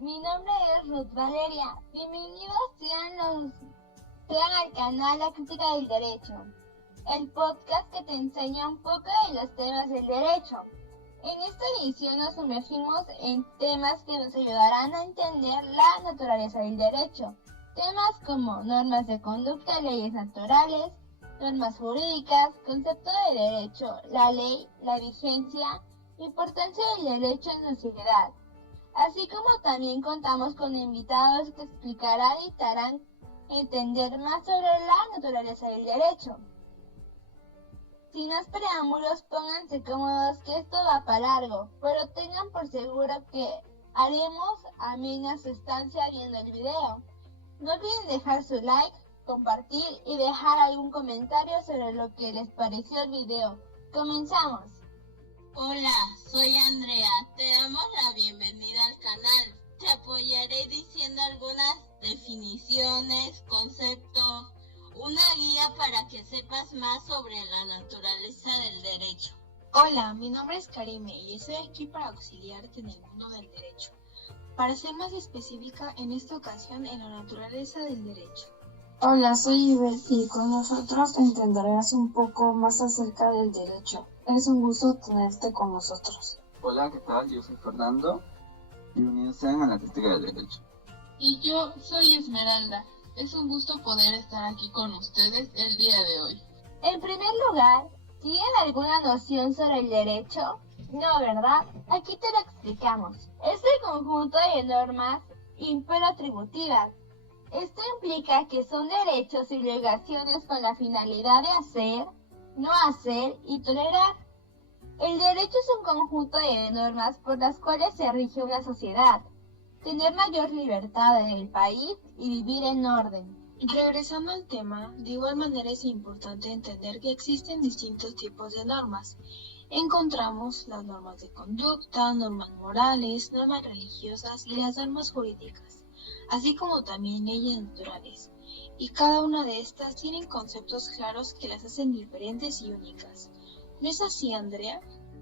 mi nombre es Ruth Valeria. Bienvenidos sean al canal La Crítica del Derecho, el podcast que te enseña un poco de los temas del derecho. En esta edición nos sumergimos en temas que nos ayudarán a entender la naturaleza del derecho. Temas como normas de conducta, leyes naturales, normas jurídicas, concepto de derecho, la ley, la vigencia, importancia del derecho en sociedad. Así como también contamos con invitados que explicarán y te harán entender más sobre la naturaleza del derecho. Sin más preámbulos, pónganse cómodos que esto va para largo, pero tengan por seguro que haremos amena su estancia viendo el video. No olviden dejar su like, compartir y dejar algún comentario sobre lo que les pareció el video. ¡Comenzamos! Hola, soy Andrea. Te damos la bienvenida al canal. Te apoyaré diciendo algunas definiciones, conceptos, una guía para que sepas más sobre la naturaleza del derecho. Hola, mi nombre es Karime y estoy aquí para auxiliarte en el mundo del derecho. Para ser más específica, en esta ocasión en la naturaleza del derecho. Hola, soy Ivette y con nosotros entenderás un poco más acerca del derecho. Es un gusto tenerte con nosotros. Hola, ¿qué tal? Yo soy Fernando. Bienvenidos sean a la Crítica del Derecho. Y yo soy Esmeralda. Es un gusto poder estar aquí con ustedes el día de hoy. En primer lugar, ¿tienen alguna noción sobre el derecho? No, ¿verdad? Aquí te lo explicamos. Es el conjunto de normas imperatributivas. Esto implica que son derechos y obligaciones con la finalidad de hacer, no hacer y tolerar. El derecho es un conjunto de normas por las cuales se rige una sociedad, tener mayor libertad en el país y vivir en orden. Regresando al tema, de igual manera es importante entender que existen distintos tipos de normas. Encontramos las normas de conducta, normas morales, normas religiosas y las normas jurídicas, así como también leyes naturales. Y cada una de estas tienen conceptos claros que las hacen diferentes y únicas. ¿No es así, Andrea?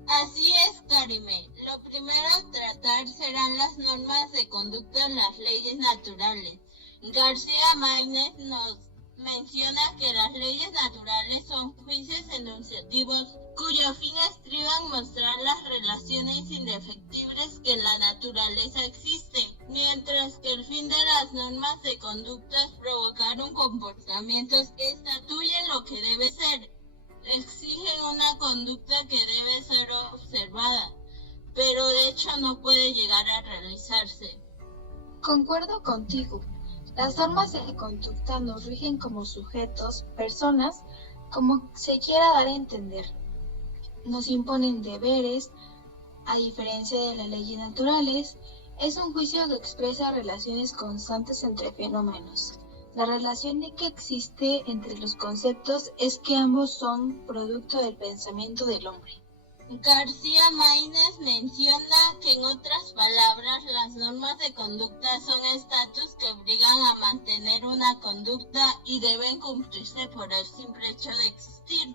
Así es, Karime. Lo primero a tratar serán las normas de conducta en las leyes naturales. García Maínez nos menciona que las leyes naturales son juicios enunciativos cuyo fin estriba en mostrar las relaciones indefectibles que en la naturaleza existen, mientras que el fin de las normas de conducta es provocar un comportamiento que estatuye lo que debe ser. Exigen una conducta que debe ser observada, pero de hecho no puede llegar a realizarse. Concuerdo contigo. Las normas de conducta nos rigen como sujetos, personas, como se quiera dar a entender. Nos imponen deberes, a diferencia de las leyes naturales, es un juicio que expresa relaciones constantes entre fenómenos. La relación que existe entre los conceptos es que ambos son producto del pensamiento del hombre. García Maínez menciona que, en otras palabras, las normas de conducta son estatus que obligan a mantener una conducta y deben cumplirse por el simple hecho de existir,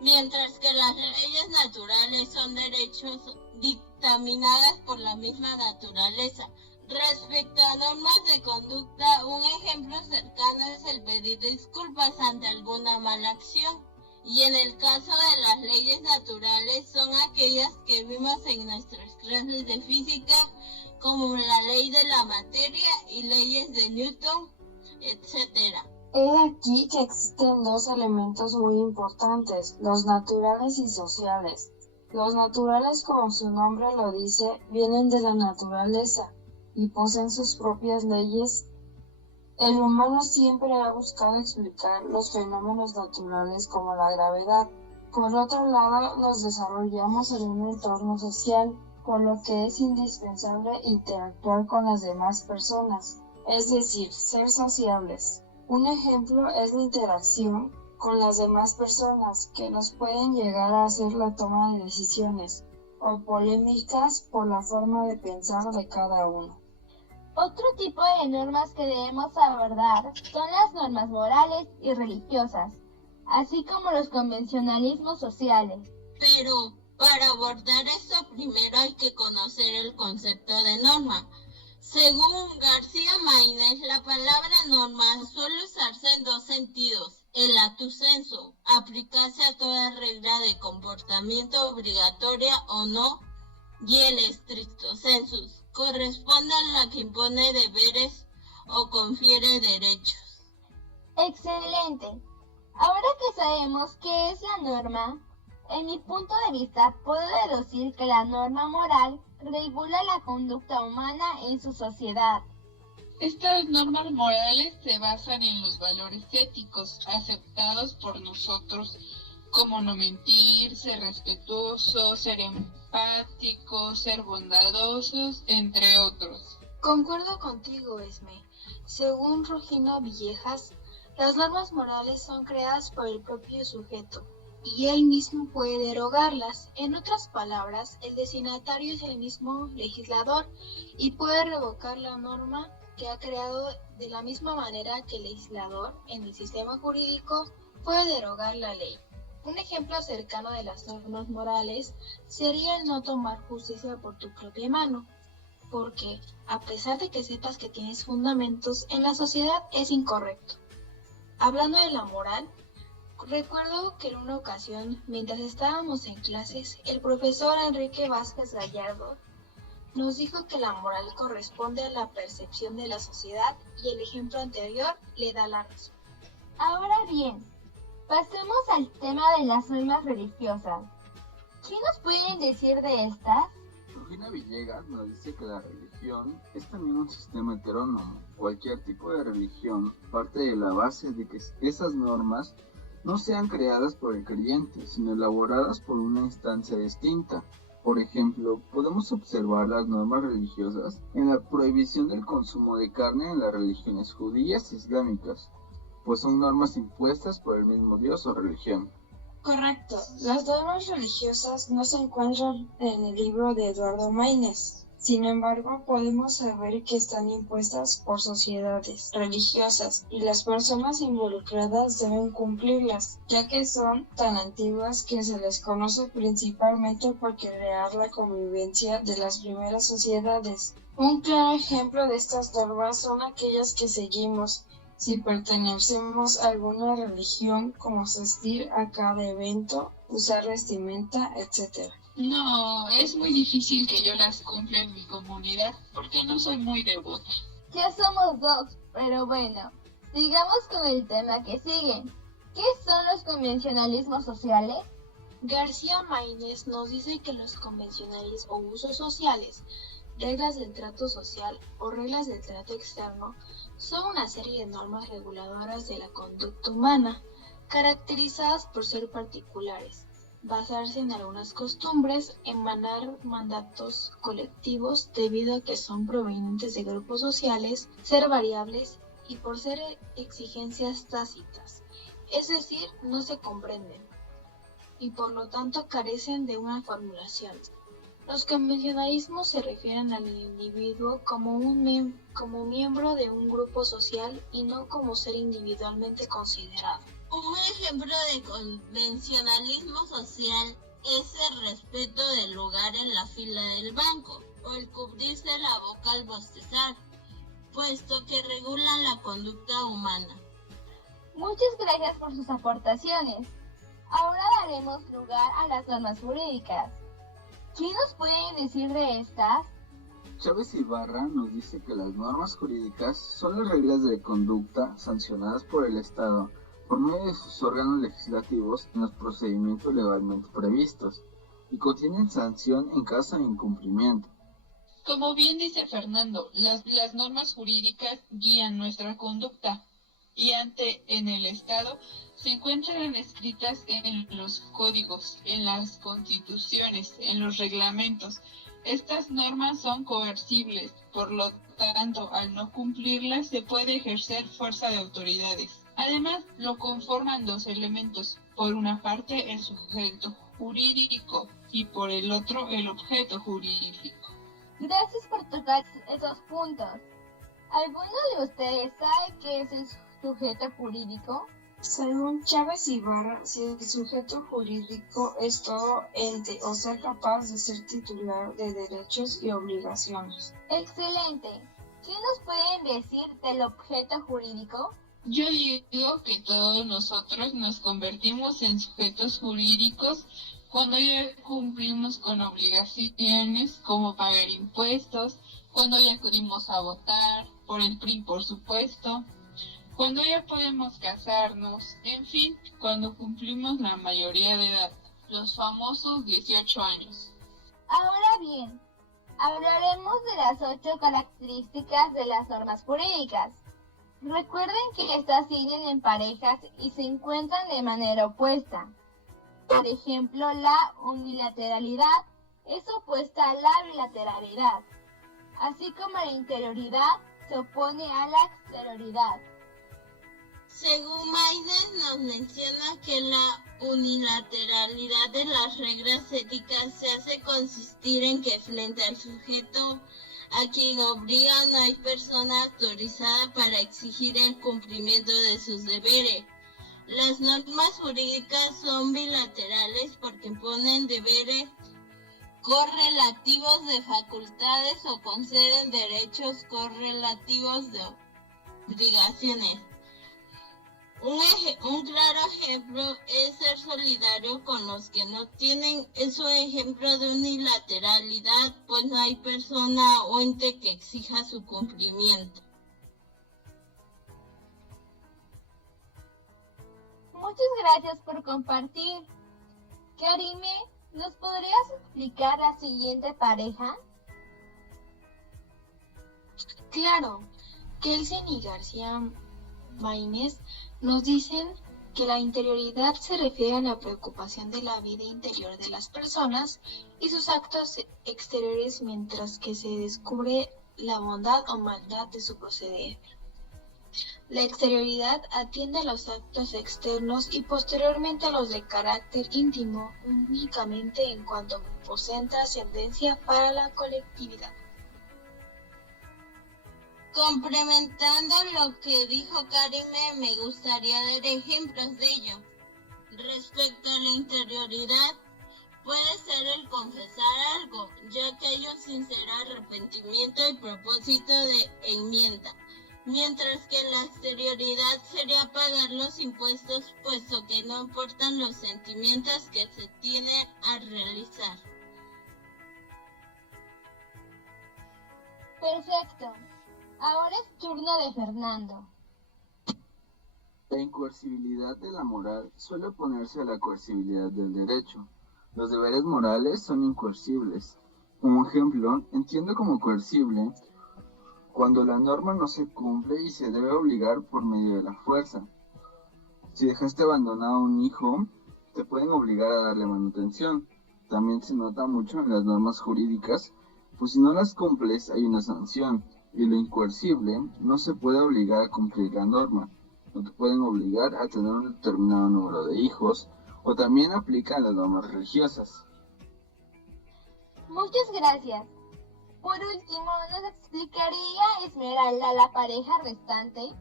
mientras que las leyes naturales son derechos dictaminadas por la misma naturaleza. Respecto a normas de conducta, un ejemplo cercano es el pedir disculpas ante alguna mala acción. Y en el caso de las leyes naturales son aquellas que vimos en nuestras clases de física, como la ley de la materia y leyes de Newton, etc. He aquí que existen dos elementos muy importantes, los naturales y sociales. Los naturales, como su nombre lo dice, vienen de la naturaleza y poseen sus propias leyes. El humano siempre ha buscado explicar los fenómenos naturales como la gravedad. Por otro lado, nos desarrollamos en un entorno social, por lo que es indispensable interactuar con las demás personas, es decir, ser sociables. Un ejemplo es la interacción con las demás personas, que nos pueden llegar a hacer la toma de decisiones, o polémicas por la forma de pensar de cada uno. Otro tipo de normas que debemos abordar son las normas morales y religiosas, así como los convencionalismos sociales. Pero para abordar esto primero hay que conocer el concepto de norma. Según García Maínez, la palabra norma suele usarse en dos sentidos: el lato sensu, aplicarse a toda regla de comportamiento obligatoria o no, y el stricto sensus, corresponde a la que impone deberes o confiere derechos. Excelente. Ahora que sabemos qué es la norma, en mi punto de vista puedo deducir que la norma moral regula la conducta humana en su sociedad. Estas normas morales se basan en los valores éticos aceptados por nosotros, como no mentir, ser respetuoso, ser empático, ser bondadosos, entre otros. Concuerdo contigo, Esme. Según Rugino Villejas, las normas morales son creadas por el propio sujeto y él mismo puede derogarlas. En otras palabras, el destinatario es el mismo legislador y puede revocar la norma que ha creado de la misma manera que el legislador en el sistema jurídico puede derogar la ley. Un ejemplo cercano de las normas morales sería el no tomar justicia por tu propia mano, porque a pesar de que sepas que tienes fundamentos, en la sociedad es incorrecto. Hablando de la moral, recuerdo que en una ocasión, mientras estábamos en clases, el profesor Enrique Vázquez Gallardo nos dijo que la moral corresponde a la percepción de la sociedad y el ejemplo anterior le da la razón. Ahora bien, pasemos al tema de las normas religiosas. ¿Qué nos pueden decir de estas? Rugina Villegas nos dice que la religión es también un sistema heterónomo. Cualquier tipo de religión parte de la base de que esas normas no sean creadas por el creyente, sino elaboradas por una instancia distinta. Por ejemplo, podemos observar las normas religiosas en la prohibición del consumo de carne en las religiones judías e islámicas, pues son normas impuestas por el mismo Dios o religión. Correcto. Las normas religiosas no se encuentran en el libro de Eduardo Maínez. Sin embargo, podemos saber que están impuestas por sociedades religiosas y las personas involucradas deben cumplirlas, ya que son tan antiguas que se les conoce principalmente por crear la convivencia de las primeras sociedades. Un claro ejemplo de estas normas son aquellas que seguimos si pertenecemos a alguna religión, como asistir a cada evento, usar vestimenta, etc. No, es muy difícil que yo las cumpla en mi comunidad porque no soy muy devota. Ya somos dos, pero bueno, sigamos con el tema que sigue. ¿Qué son los convencionalismos sociales? García Maínez nos dice que los convencionalismos o usos sociales, reglas del trato social o reglas del trato externo, son una serie de normas reguladoras de la conducta humana, caracterizadas por ser particulares, basarse en algunas costumbres, emanar mandatos colectivos debido a que son provenientes de grupos sociales, ser variables y por ser exigencias tácitas, es decir, no se comprenden y por lo tanto carecen de una formulación. Los convencionalismos se refieren al individuo como miembro de un grupo social y no como ser individualmente considerado. Un ejemplo de convencionalismo social es el respeto del lugar en la fila del banco o el cubrirse la boca al bostezar, puesto que regulan la conducta humana. Muchas gracias por sus aportaciones. Ahora daremos lugar a las normas jurídicas. ¿Qué nos pueden decir de estas? Chávez Ibarra nos dice que las normas jurídicas son las reglas de conducta sancionadas por el Estado por medio de sus órganos legislativos en los procedimientos legalmente previstos y contienen sanción en caso de incumplimiento. Como bien dice Fernando, las normas jurídicas guían nuestra conducta y en el Estado se encuentran escritas en los códigos, en las constituciones, en los reglamentos. Estas normas son coercibles, por lo tanto, al no cumplirlas se puede ejercer fuerza de autoridades. Además, lo conforman dos elementos, por una parte el sujeto jurídico y por el otro el objeto jurídico. Gracias por tocar esos puntos. ¿Alguno de ustedes sabe qué es el sujeto jurídico? Según Chávez Ibarra, si el sujeto jurídico es todo ente o ser capaz de ser titular de derechos y obligaciones. Excelente. ¿qué nos pueden decir del objeto jurídico? Yo digo que todos nosotros nos convertimos en sujetos jurídicos cuando ya cumplimos con obligaciones como pagar impuestos, cuando ya acudimos a votar, por el PRI por supuesto, cuando ya podemos casarnos, en fin, cuando cumplimos la mayoría de edad, los famosos 18 años. Ahora bien, hablaremos de las 8 características de las normas jurídicas. Recuerden que estas siguen en parejas y se encuentran de manera opuesta. Por ejemplo, la unilateralidad es opuesta a la bilateralidad, así como la interioridad se opone a la exterioridad. Según Maines nos menciona que la unilateralidad de las reglas éticas se hace consistir en que frente al sujeto a quien obliga no hay persona autorizada para exigir el cumplimiento de sus deberes. Las normas jurídicas son bilaterales porque imponen deberes correlativos de facultades o conceden derechos correlativos de obligaciones. Un claro ejemplo es ser solidario con los que no tienen. Es un ejemplo de unilateralidad, pues no hay persona o ente que exija su cumplimiento. Muchas gracias por compartir. Karime, ¿nos podrías explicar la siguiente pareja? Claro, Kelsen y García Maínez nos dicen que la interioridad se refiere a la preocupación de la vida interior de las personas y sus actos exteriores, mientras que se descubre la bondad o maldad de su proceder. La exterioridad atiende a los actos externos y posteriormente a los de carácter íntimo, únicamente en cuanto poseen trascendencia para la colectividad. Complementando lo que dijo Karime, me gustaría dar ejemplos de ello. Respecto a la interioridad, puede ser el confesar algo, ya que ello sincero arrepentimiento y propósito de enmienda, mientras que la exterioridad sería pagar los impuestos, puesto que no importan los sentimientos que se tienen a realizar. Perfecto. Ahora es turno de Fernando. La incoercibilidad de la moral suele oponerse a la coercibilidad del derecho. Los deberes morales son incoercibles. Como ejemplo, entiendo como coercible cuando la norma no se cumple y se debe obligar por medio de la fuerza. Si dejaste abandonado a un hijo, te pueden obligar a darle manutención. También se nota mucho en las normas jurídicas, pues si no las cumples hay una sanción. Y lo incoercible no se puede obligar a cumplir la norma. No te pueden obligar a tener un determinado número de hijos, o también aplica a las normas religiosas. Muchas gracias. Por último, ¿nos explicaría Esmeralda la pareja restante?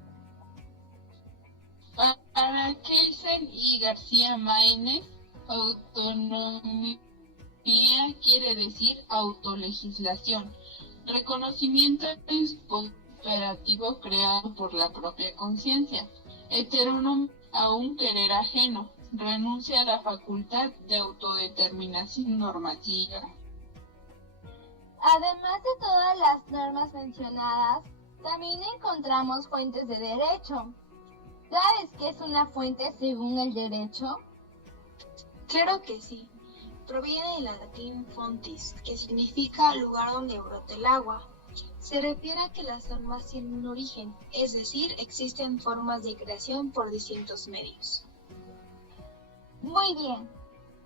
Para Kelsen y García Maínez, autonomía quiere decir autolegislación, reconocimiento imperativo creado por la propia conciencia, heterónomo a un querer ajeno, renuncia a la facultad de autodeterminación normativa. Además de todas las normas mencionadas, también encontramos fuentes de derecho. ¿Sabes qué es una fuente según el derecho? Claro que sí. Proviene del latín fontis, que significa lugar donde brota el agua. Se refiere a que las normas tienen un origen, es decir, existen formas de creación por distintos medios. Muy bien.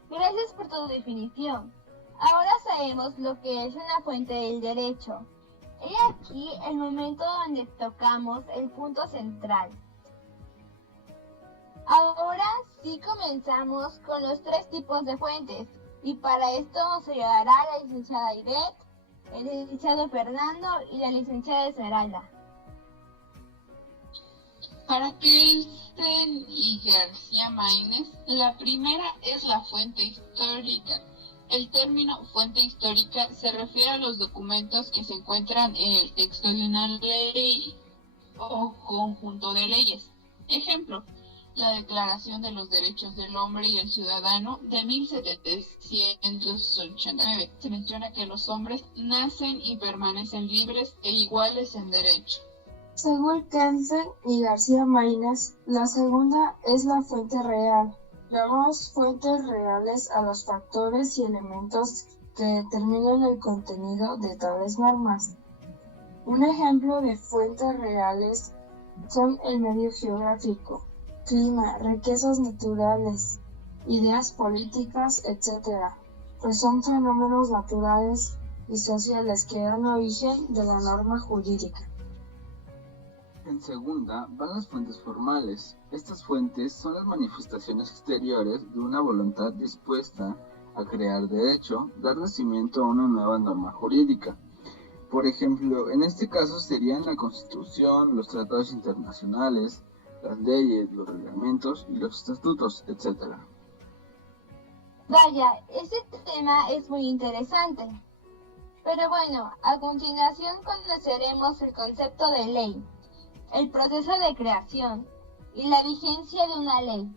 Gracias por tu definición. Ahora sabemos lo que es una fuente del derecho. He aquí el momento donde tocamos el punto central. Ahora sí comenzamos con los 3 tipos de fuentes. Y para esto nos ayudará la licenciada Ivette, el licenciado Fernando y la licenciada Esmeralda. Para Kelsen y García Maínez, la primera es la fuente histórica, El término fuente histórica se refiere a los documentos que se encuentran en el texto de una ley o conjunto de leyes. Ejemplo, la Declaración de los Derechos del Hombre y el Ciudadano de 1789. Se menciona que los hombres nacen y permanecen libres e iguales en derecho. Según Kensen y García Maínez, la segunda es la fuente real. Llamamos fuentes reales a los factores y elementos que determinan el contenido de tales normas. Un ejemplo de fuentes reales son el medio geográfico, clima, riquezas naturales, ideas políticas, etc., pues son fenómenos naturales y sociales que dan origen de la norma jurídica. En segunda van las fuentes formales. Estas fuentes son las manifestaciones exteriores de una voluntad dispuesta a crear derecho, dar nacimiento a una nueva norma jurídica. Por ejemplo, en este caso serían la Constitución, los tratados internacionales, las leyes, los reglamentos y los estatutos, etc. Vaya, ese tema es muy interesante. Pero bueno, a continuación conoceremos el concepto de ley, el proceso de creación y la vigencia de una ley.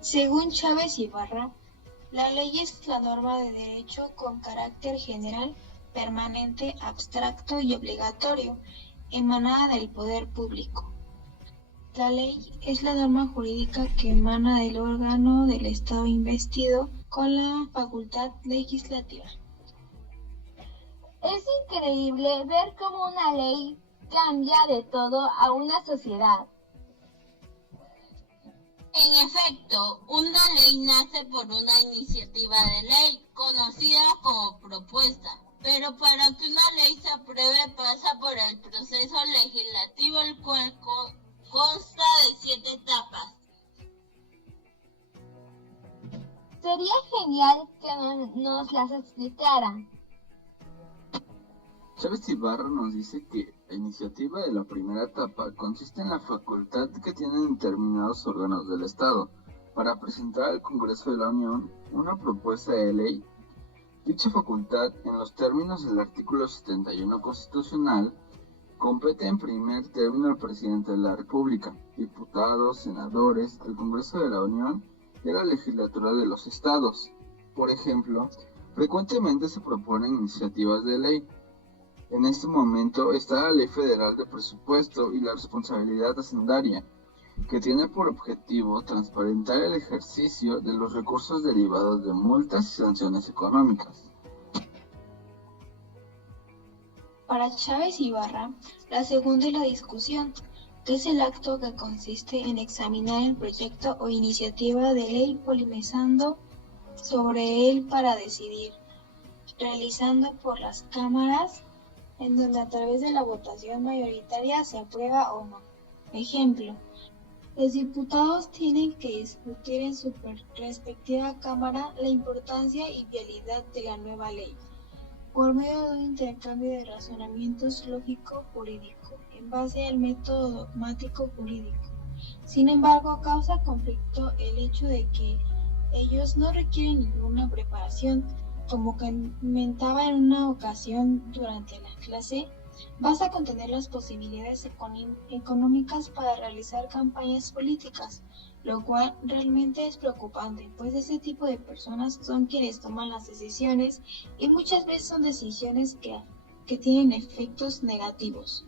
Según Chávez Ibarra, la ley es la norma de derecho con carácter general, permanente, abstracto y obligatorio, emanada del poder público. La ley es la norma jurídica que emana del órgano del Estado investido con la facultad legislativa. Es increíble ver cómo una ley cambia de todo a una sociedad. En efecto, una ley nace por una iniciativa de ley, conocida como propuesta, pero para que una ley se apruebe pasa por el proceso legislativo, el cual consta de 7 etapas. Sería genial que nos las explicara. Chávez Ibarra nos dice que la iniciativa de la primera etapa consiste en la facultad que tienen determinados órganos del Estado para presentar al Congreso de la Unión una propuesta de ley. Dicha facultad, en los términos del artículo 71 constitucional, compete en primer término al presidente de la República, diputados, senadores, al Congreso de la Unión y a la legislatura de los estados. Por ejemplo, frecuentemente se proponen iniciativas de ley. En este momento está la Ley Federal de Presupuesto y la Responsabilidad Hacendaria, que tiene por objetivo transparentar el ejercicio de los recursos derivados de multas y sanciones económicas. Para Chávez Ibarra, la segunda es la discusión, que es el acto que consiste en examinar el proyecto o iniciativa de ley polemizando sobre él para decidir, realizando por las cámaras, en donde a través de la votación mayoritaria se aprueba o no. Ejemplo, los diputados tienen que discutir en su respectiva cámara la importancia y vialidad de la nueva ley, por medio de un intercambio de razonamientos lógico-jurídico, en base al método dogmático jurídico. Sin embargo, causa conflicto el hecho de que ellos no requieren ninguna preparación. Como comentaba en una ocasión durante la clase, basta con tener las posibilidades económicas para realizar campañas políticas, lo cual realmente es preocupante, pues ese tipo de personas son quienes toman las decisiones y muchas veces son decisiones que tienen efectos negativos.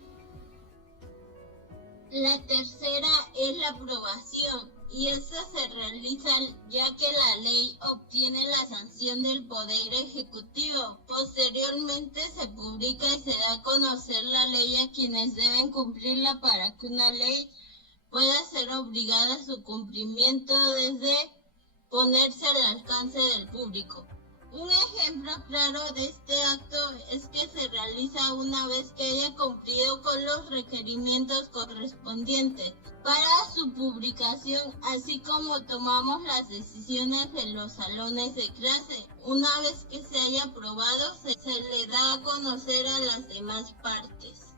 La tercera es la aprobación, y esta se realiza ya que la ley obtiene la sanción del Poder Ejecutivo. Posteriormente se publica y se da a conocer la ley a quienes deben cumplirla para que una ley pueda ser obligada a su cumplimiento desde ponerse al alcance del público. Un ejemplo claro de este acto es que se realiza una vez que haya cumplido con los requerimientos correspondientes para su publicación, así como tomamos las decisiones en los salones de clase. Una vez que se haya aprobado, se le da a conocer a las demás partes.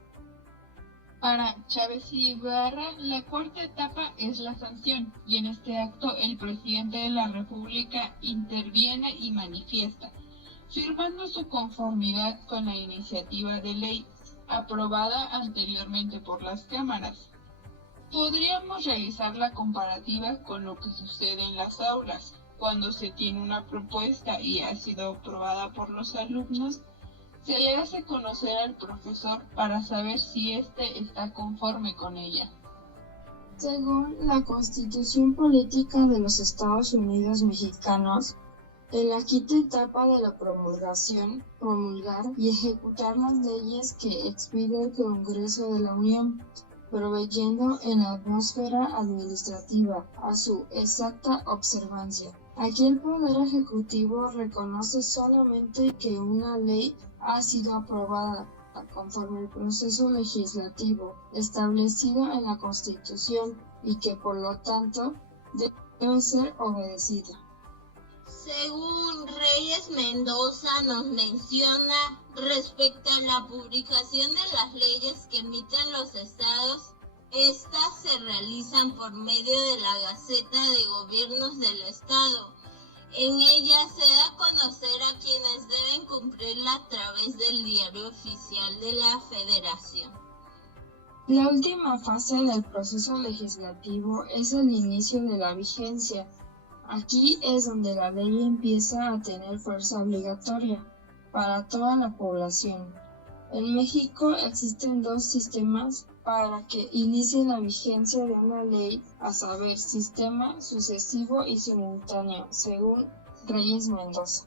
Para Chávez y Ibarra, la cuarta etapa es la sanción, y en este acto el presidente de la República interviene y manifiesta, firmando su conformidad con la iniciativa de ley aprobada anteriormente por las cámaras. Podríamos realizar la comparativa con lo que sucede en las aulas. Cuando se tiene una propuesta y ha sido aprobada por los alumnos, se le hace conocer al profesor para saber si éste está conforme con ella. Según la Constitución Política de los Estados Unidos Mexicanos, en la quinta etapa de la promulgación, promulgar y ejecutar las leyes que expide el Congreso de la Unión, proveyendo en la atmósfera administrativa a su exacta observancia. Aquí el Poder Ejecutivo reconoce solamente que una ley ha sido aprobada conforme al proceso legislativo establecido en la Constitución y que por lo tanto debe ser obedecida. Según Reyes Mendoza nos menciona respecto a la publicación de las leyes que emiten los estados, estas se realizan por medio de la Gaceta de Gobiernos del Estado. En ella se da a conocer a quienes deben cumplirla a través del Diario Oficial de la Federación. La última fase del proceso legislativo es el inicio de la vigencia. Aquí es donde la ley empieza a tener fuerza obligatoria para toda la población. En México existen dos sistemas para que inicie la vigencia de una ley, a saber, sistema sucesivo y simultáneo, según Reyes Mendoza.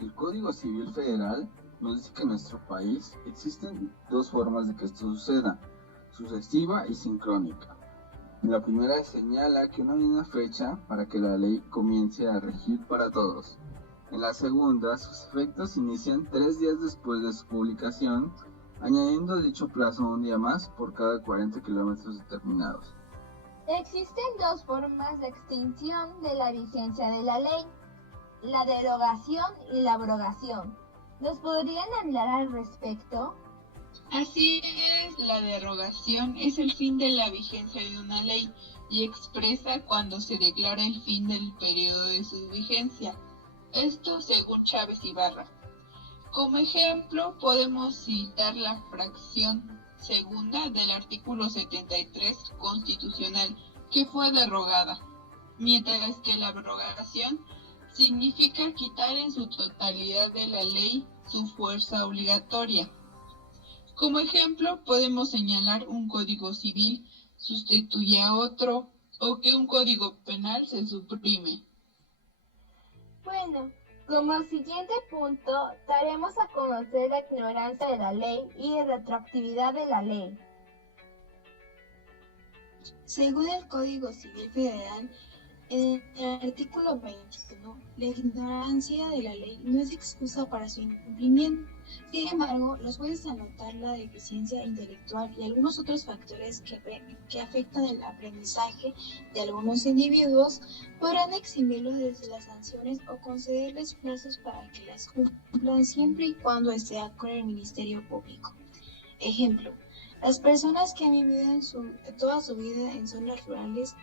El Código Civil Federal nos dice que en nuestro país existen dos formas de que esto suceda, sucesiva y sincrónica. La primera señala que no hay una fecha para que la ley comience a regir para todos. En la segunda, sus efectos inician 3 días después de su publicación, añadiendo dicho plazo un día más por cada 40 kilómetros determinados. Existen dos formas de extinción de la vigencia de la ley, la derogación y la abrogación. ¿Nos podrían hablar al respecto? Así es, la derogación es el fin de la vigencia de una ley y expresa cuando se declara el fin del periodo de su vigencia. Esto según Chávez y Ibarra. Como ejemplo, podemos citar la fracción segunda del artículo 73 constitucional, que fue derogada, mientras que la abrogación significa quitar en su totalidad de la ley su fuerza obligatoria. Como ejemplo, podemos señalar un código civil sustituye a otro o que un código penal se suprime. Bueno, como siguiente punto, daremos a conocer la ignorancia de la ley y la retroactividad de la ley. Según el Código Civil Federal, en el artículo 21, la ignorancia de la ley no es excusa para su incumplimiento. Sin embargo, los jueces, al notar la deficiencia intelectual y algunos otros factores que afectan el aprendizaje de algunos individuos, podrán eximirlos desde las sanciones o concederles plazos para que las cumplan siempre y cuando sea con el Ministerio Público. Ejemplo, las personas que han vivido toda su vida en zonas rurales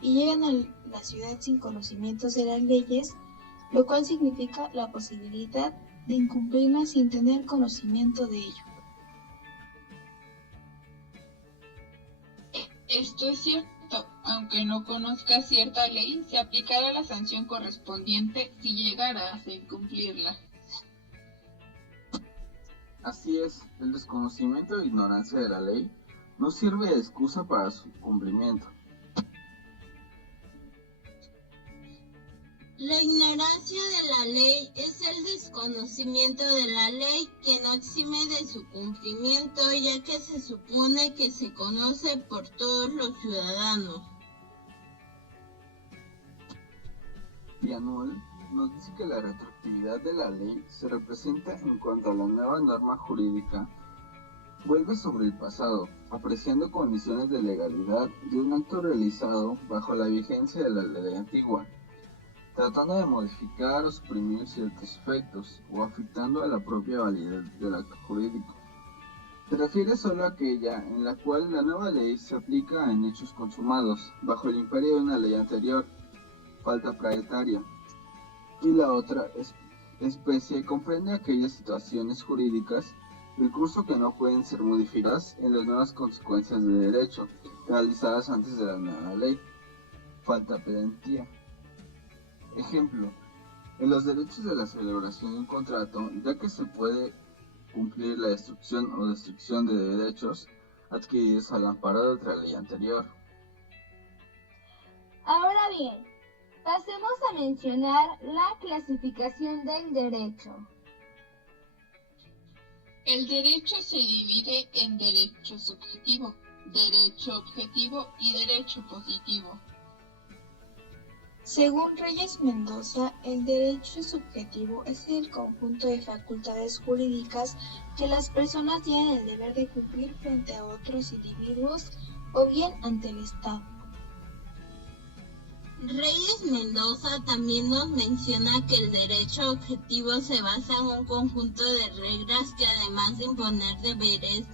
y llegan a la ciudad sin conocimientos de las leyes, lo cual significa la posibilidad de incumplirlas sin tener conocimiento de ello. Esto es cierto, aunque no conozca cierta ley, se aplicará la sanción correspondiente si llegara a incumplirla. Así es, el desconocimiento e ignorancia de la ley no sirve de excusa para su cumplimiento. La ignorancia de la ley es el desconocimiento de la ley que no exime de su cumplimiento, ya que se supone que se conoce por todos los ciudadanos. Pianuel nos dice que la retroactividad de la ley se representa en cuanto a la nueva norma jurídica vuelve sobre el pasado, apreciando condiciones de legalidad de un acto realizado bajo la vigencia de la ley antigua, tratando de modificar o suprimir ciertos efectos o afectando a la propia validez del acto jurídico. Se refiere solo a aquella en la cual la nueva ley se aplica en hechos consumados, bajo el imperio de una ley anterior, falta prioritaria. Y la otra especie comprende aquellas situaciones jurídicas del curso que no pueden ser modificadas en las nuevas consecuencias de derecho, realizadas antes de la nueva ley, falta pedantía. Ejemplo, en los derechos de la celebración de un contrato, ya que se puede cumplir la destrucción o destrucción de derechos adquiridos al amparo de otra ley anterior. Ahora bien, pasemos a mencionar la clasificación del derecho. El derecho se divide en derecho subjetivo, derecho objetivo y derecho positivo. Según Reyes Mendoza, el derecho subjetivo es el conjunto de facultades jurídicas que las personas tienen el deber de cumplir frente a otros individuos o bien ante el Estado. Reyes Mendoza también nos menciona que el derecho objetivo se basa en un conjunto de reglas que, además de imponer deberes,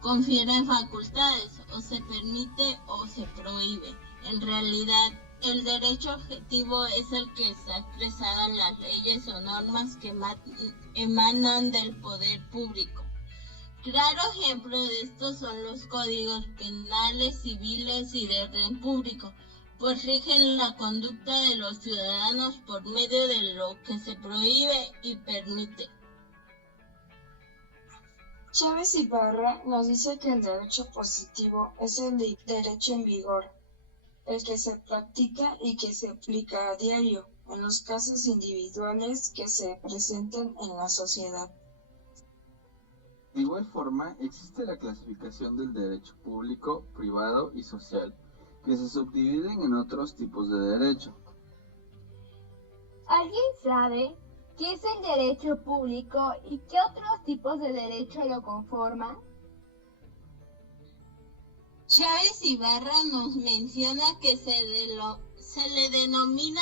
confieren facultades, o se permite o se prohíbe. En realidad, el derecho objetivo es el que está expresado en las leyes o normas que emanan del poder público. Claro ejemplo de esto son los códigos penales, civiles y de orden público, pues rigen la conducta de los ciudadanos por medio de lo que se prohíbe y permite. Chávez Ibarra nos dice que el derecho positivo es el derecho en vigor, el que se practica y que se aplica a diario en los casos individuales que se presenten en la sociedad. De igual forma, existe la clasificación del derecho público, privado y social, que se subdividen en otros tipos de derecho. ¿Alguien sabe qué es el derecho público y qué otros tipos de derecho lo conforman? Chávez Ibarra nos menciona que se le denomina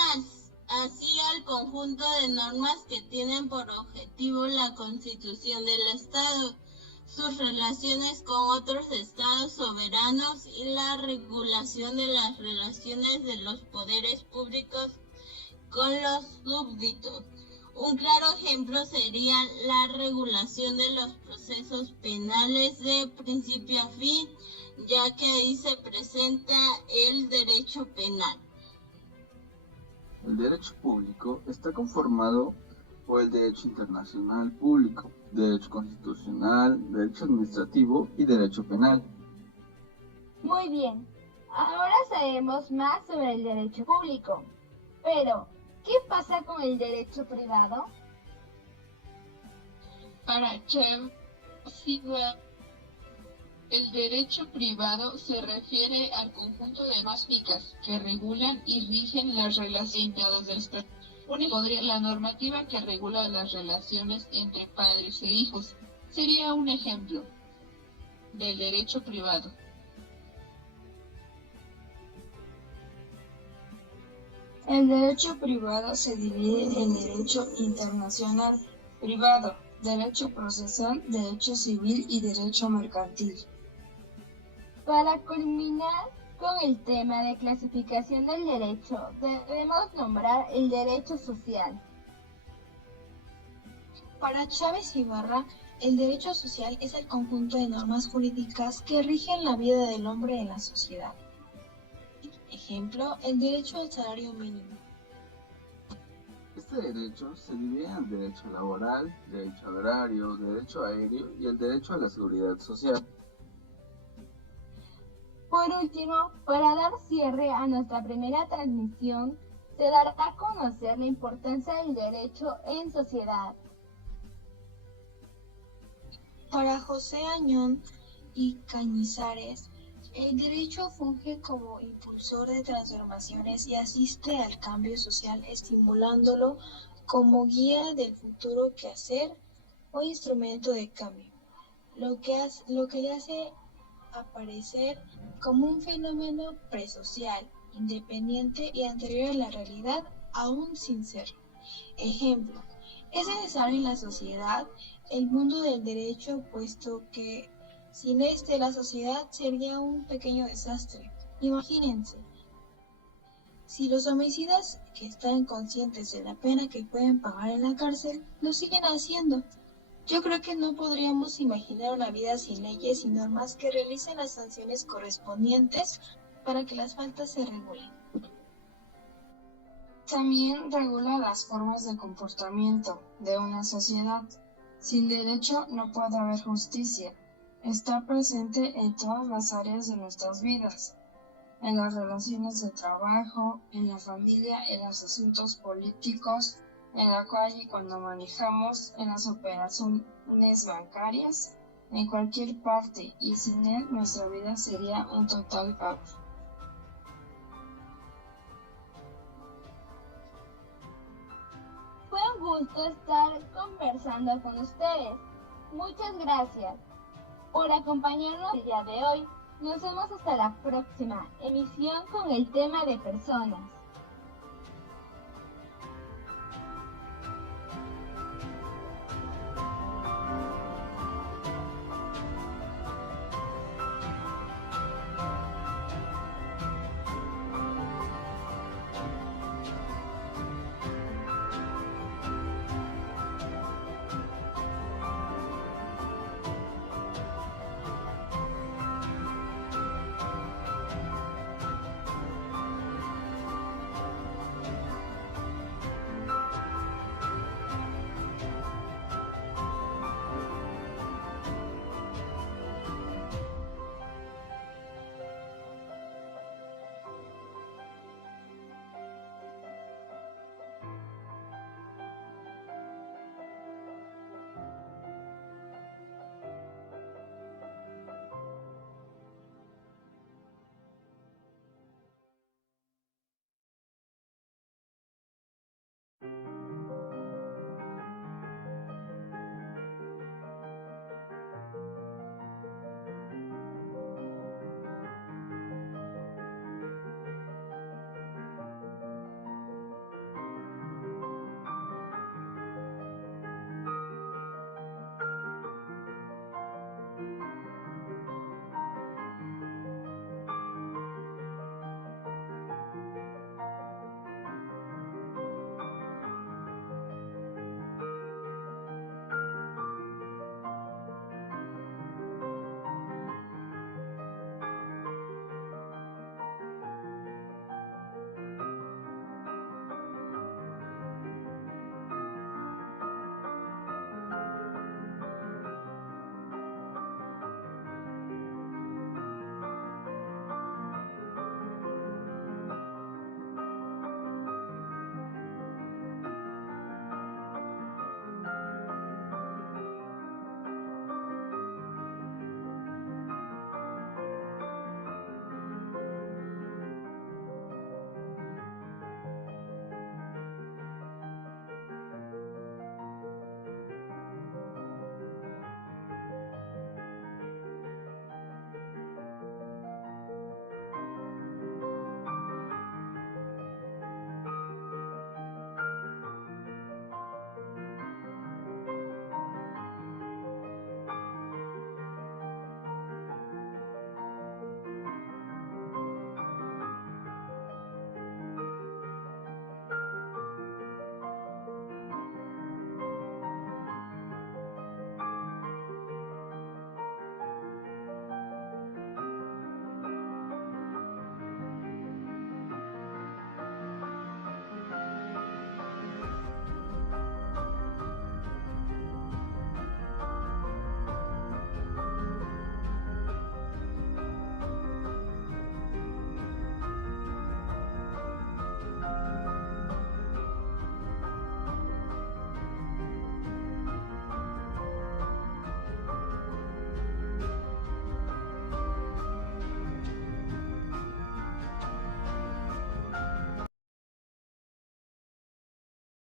así al conjunto de normas que tienen por objetivo la constitución del Estado, sus relaciones con otros estados soberanos y la regulación de las relaciones de los poderes públicos con los súbditos. Un claro ejemplo sería la regulación de los procesos penales de principio a fin, ya que ahí se presenta el derecho penal. El derecho público está conformado por el derecho internacional público, derecho constitucional, derecho administrativo y derecho penal. Muy bien, ahora sabemos más sobre el derecho público. Pero, ¿qué pasa con el derecho privado? Para Chávez Ibarra, el derecho privado se refiere al conjunto de normas que regulan y rigen las relaciones del Estado. La normativa que regula las relaciones entre padres e hijos sería un ejemplo del derecho privado. El derecho privado se divide en derecho internacional, privado, derecho procesal, derecho civil y derecho mercantil. Para culminar con el tema de clasificación del derecho, debemos nombrar el derecho social. Para Chávez Ibarra, el derecho social es el conjunto de normas jurídicas que rigen la vida del hombre en la sociedad. Ejemplo, el derecho al salario mínimo. Este derecho se divide en derecho laboral, derecho agrario, derecho aéreo y el derecho a la seguridad social. Por último, para dar cierre a nuestra primera transmisión, se dará a conocer la importancia del derecho en sociedad. Para José Añón y Cañizares, el derecho funge como impulsor de transformaciones y asiste al cambio social, estimulándolo como guía del futuro quehacer o instrumento de cambio, lo que le hace aparecer como un fenómeno presocial, independiente y anterior a la realidad, aún sin ser. Ejemplo, es necesario en la sociedad el mundo del derecho, puesto que Sin la sociedad sería un pequeño desastre. Imagínense, si los homicidas que están conscientes de la pena que pueden pagar en la cárcel, lo siguen haciendo. Yo creo que no podríamos imaginar una vida sin leyes y normas que realicen las sanciones correspondientes para que las faltas se regulen. También regula las formas de comportamiento de una sociedad. Sin derecho no puede haber justicia. Está presente en todas las áreas de nuestras vidas, en las relaciones de trabajo, en la familia, en los asuntos políticos, en la calle cuando manejamos, en las operaciones bancarias, en cualquier parte, y sin él nuestra vida sería un total caos. Fue un gusto estar conversando con ustedes. Muchas gracias por acompañarnos el día de hoy. Nos vemos hasta la próxima emisión con el tema de personas.